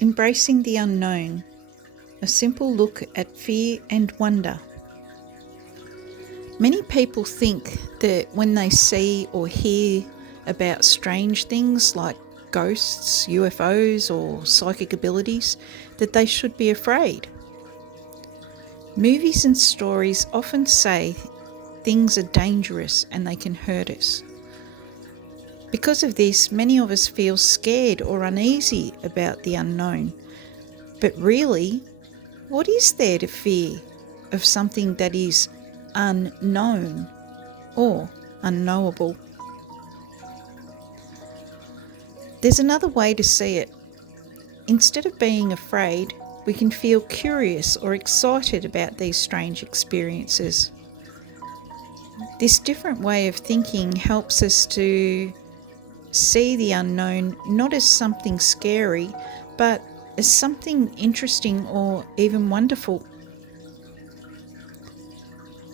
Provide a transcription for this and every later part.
Embracing the unknown, a simple look at fear and wonder. Many people think that when they see or hear about strange things like ghosts, UFOs, or psychic abilities, that they should be afraid. Movies and stories often say things are dangerous and they can hurt us. Because of this, many of us feel scared or uneasy about the unknown. But really, what is there to fear of something that is unknown or unknowable? There's another way to see it. Instead of being afraid, we can feel curious or excited about these strange experiences. This different way of thinking helps us to see the unknown not as something scary, but as something interesting or even wonderful.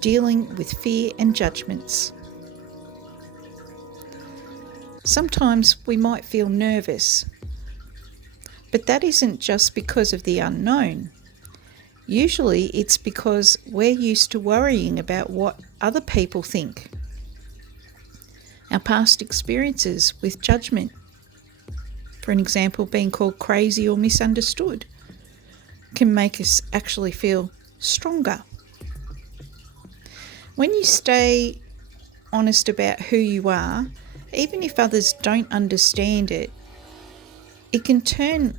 Dealing with fear and judgments. Sometimes we might feel nervous, but that isn't just because of the unknown. Usually it's because we're used to worrying about what other people think. Our past experiences with judgment, for an example, being called crazy or misunderstood, can make us actually feel stronger. When you stay honest about who you are, even if others don't understand it, it can turn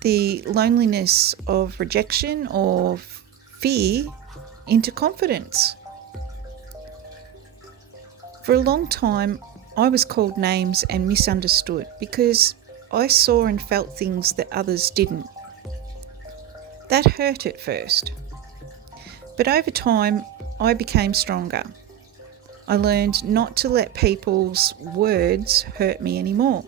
the loneliness of rejection or fear into confidence. For a long time, I was called names and misunderstood because I saw and felt things that others didn't. That hurt at first. But over time, I became stronger. I learned not to let people's words hurt me anymore.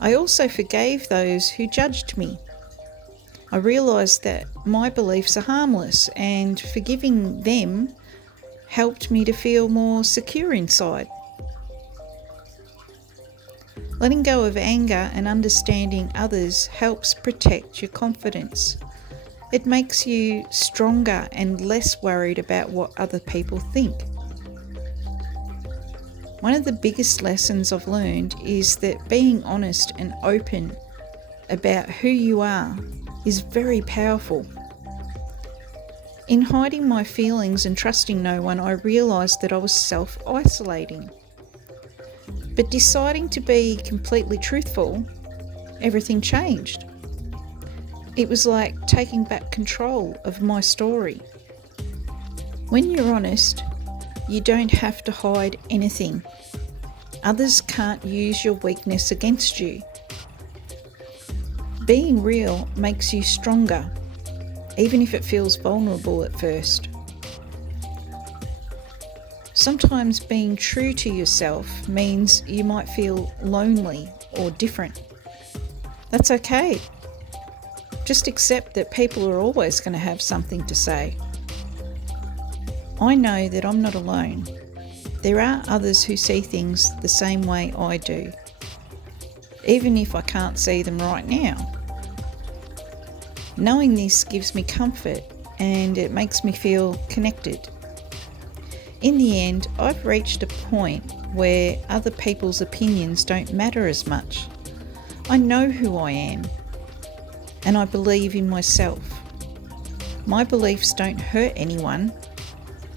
I also forgave those who judged me. I realised that my beliefs are harmless, and forgiving them helped me to feel more secure inside. Letting go of anger and understanding others helps protect your confidence. It makes you stronger and less worried about what other people think. One of the biggest lessons I've learned is that being honest and open about who you are is very powerful. In hiding my feelings and trusting no one, I realised that I was self-isolating. But deciding to be completely truthful, everything changed. It was like taking back control of my story. When you're honest, you don't have to hide anything. Others can't use your weakness against you. Being real makes you stronger, even if it feels vulnerable at first. Sometimes being true to yourself means you might feel lonely or different. That's okay. Just accept that people are always going to have something to say. I know that I'm not alone. There are others who see things the same way I do, even if I can't see them right now. Knowing this gives me comfort and it makes me feel connected. In the end, I've reached a point where other people's opinions don't matter as much. I know who I am, and I believe in myself. My beliefs don't hurt anyone.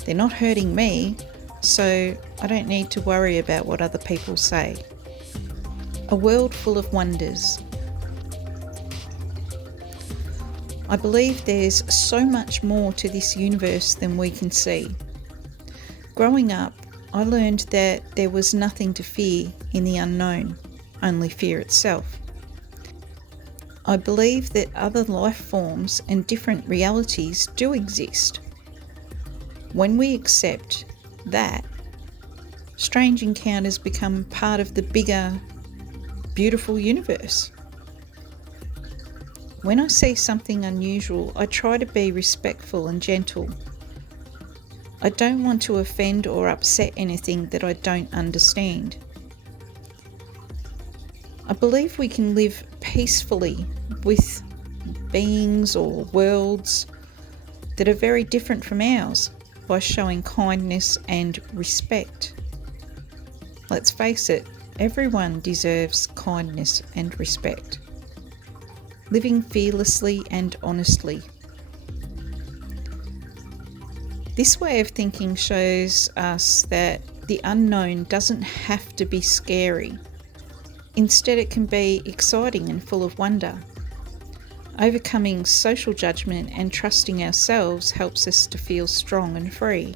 They're not hurting me, so I don't need to worry about what other people say. A world full of wonders. I believe there's so much more to this universe than we can see. Growing up, I learned that there was nothing to fear in the unknown, only fear itself. I believe that other life forms and different realities do exist. When we accept that, strange encounters become part of the bigger, beautiful universe. When I see something unusual, I try to be respectful and gentle. I don't want to offend or upset anything that I don't understand. I believe we can live peacefully with beings or worlds that are very different from ours by showing kindness and respect. Let's face it, everyone deserves kindness and respect. Living fearlessly and honestly. This way of thinking shows us that the unknown doesn't have to be scary. Instead, it can be exciting and full of wonder. Overcoming social judgment and trusting ourselves helps us to feel strong and free.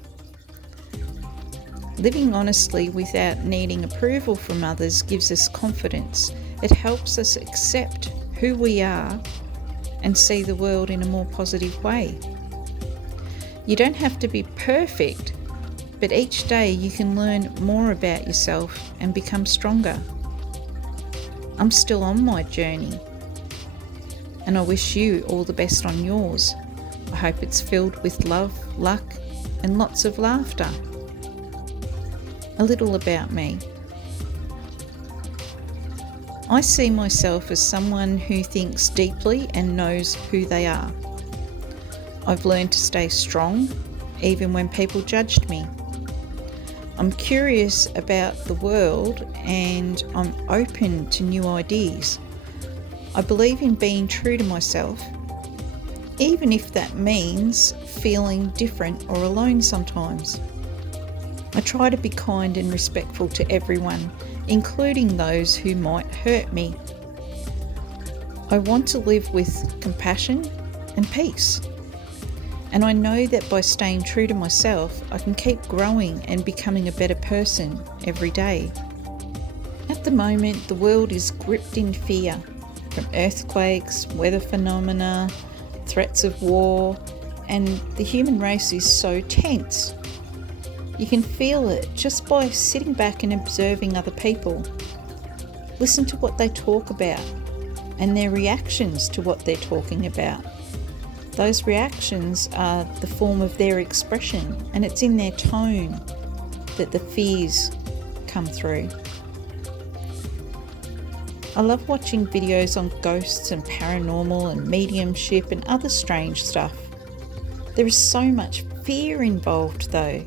Living honestly without needing approval from others gives us confidence. It helps us accept who we are and see the world in a more positive way. You don't have to be perfect, but each day you can learn more about yourself and become stronger. I'm still on my journey, and I wish you all the best on yours. I hope it's filled with love, luck, and lots of laughter. A little about me. I see myself as someone who thinks deeply and knows who they are. I've learned to stay strong, even when people judged me. I'm curious about the world and I'm open to new ideas. I believe in being true to myself, even if that means feeling different or alone sometimes. I try to be kind and respectful to everyone, including those who might hurt me. I want to live with compassion and peace. And I know that by staying true to myself, I can keep growing and becoming a better person every day. At the moment, the world is gripped in fear, from earthquakes, weather phenomena, threats of war, and the human race is so tense. You can feel it just by sitting back and observing other people. Listen to what they talk about and their reactions to what they're talking about. Those reactions are the form of their expression, and it's in their tone that the fears come through. I love watching videos on ghosts and paranormal and mediumship and other strange stuff. There is so much fear involved though,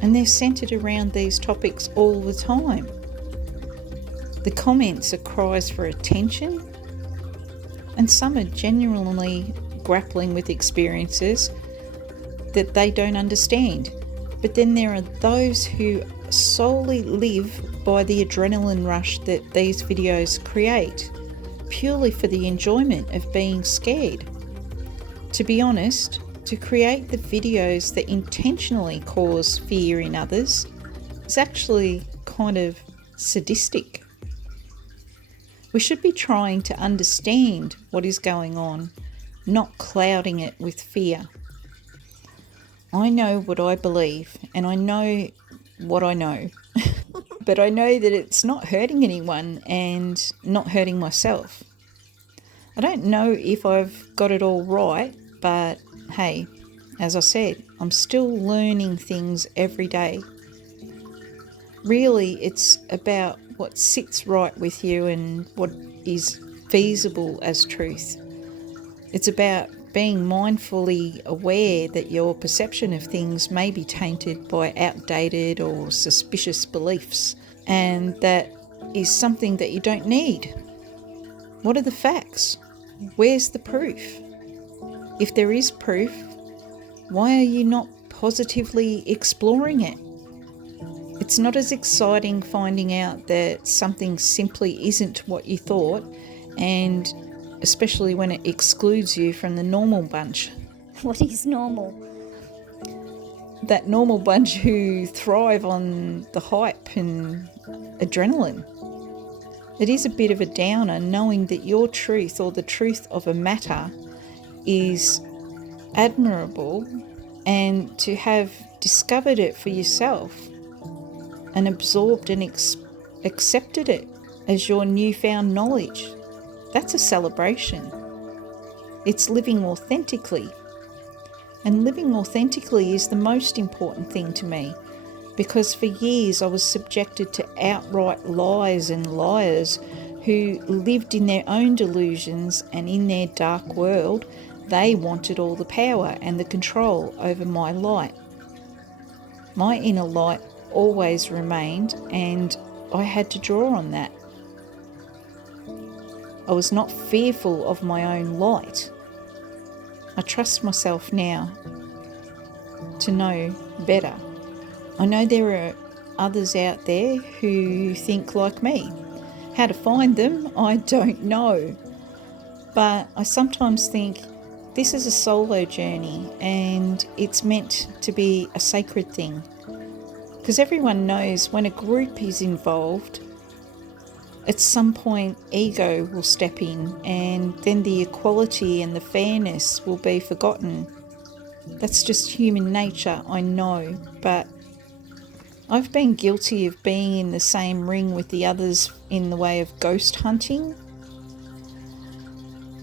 and they're centered around these topics all the time. The comments are cries for attention, and some are genuinely grappling with experiences that they don't understand. But then there are those who solely live by the adrenaline rush that these videos create, purely for the enjoyment of being scared. To be honest, to create the videos that intentionally cause fear in others is actually kind of sadistic. We should be trying to understand what is going on, not clouding it with fear. I know what I believe and I know what I know. But I know that it's not hurting anyone and not hurting myself. I don't know if I've got it all right, but hey, as I said, I'm still learning things every day. Really, it's about what sits right with you and what is feasible as truth. It's about being mindfully aware that your perception of things may be tainted by outdated or suspicious beliefs, and that is something that you don't need. What are the facts? Where's the proof? If there is proof, why are you not positively exploring it? It's not as exciting finding out that something simply isn't what you thought, and especially when it excludes you from the normal bunch. What is normal? That normal bunch who thrive on the hype and adrenaline. It is a bit of a downer knowing that your truth or the truth of a matter is admirable, and to have discovered it for yourself and absorbed and accepted it as your newfound knowledge. That's a celebration. It's living authentically. And living authentically is the most important thing to me, because for years I was subjected to outright lies and liars who lived in their own delusions, and in their dark world, they wanted all the power and the control over my light. My inner light always remained, and I had to draw on that. I was not fearful of my own light. I trust myself now to know better. I know there are others out there who think like me. How to find them, I don't know. But I sometimes think this is a solo journey and it's meant to be a sacred thing. Because everyone knows when a group is involved, at some point ego will step in, and then the equality and the fairness will be forgotten. That's just human nature, I know, but I've been guilty of being in the same ring with the others in the way of ghost hunting.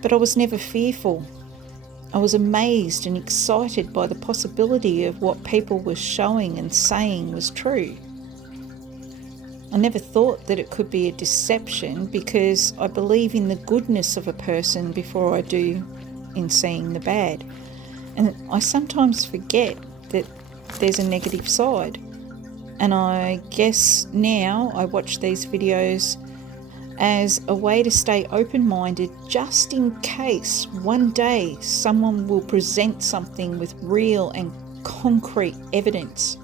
But I was never fearful. I was amazed and excited by the possibility of what people were showing and saying was true. I never thought that it could be a deception, because I believe in the goodness of a person before I do in seeing the bad. And I sometimes forget that there's a negative side. And I guess now I watch these videos as a way to stay open-minded, just in case one day someone will present something with real and concrete evidence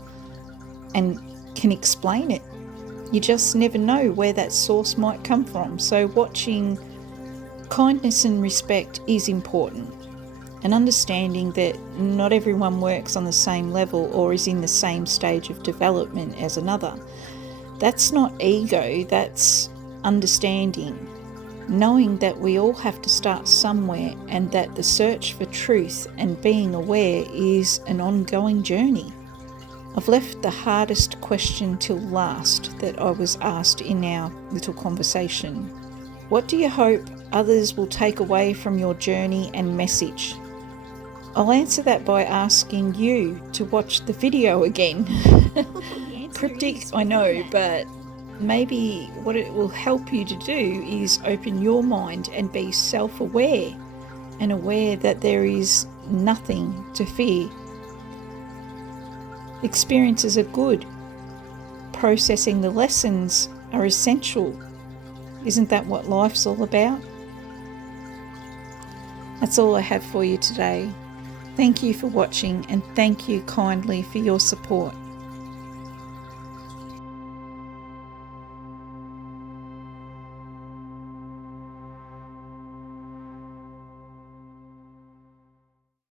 and can explain it. You just never know where that source might come from. So watching kindness and respect is important, and understanding that not everyone works on the same level or is in the same stage of development as another. That's not ego, that's understanding. Knowing that we all have to start somewhere, and that the search for truth and being aware is an ongoing journey. I've left the hardest question till last that I was asked in our little conversation. What do you hope others will take away from your journey and message? I'll answer that by asking you to watch the video again. Cryptic, I know, but maybe what it will help you to do is open your mind and be self-aware, and aware that there is nothing to fear. Experiences are good. Processing the lessons are essential. Isn't that what life's all about? That's all I have for you today. Thank you for watching, and thank you kindly for your support.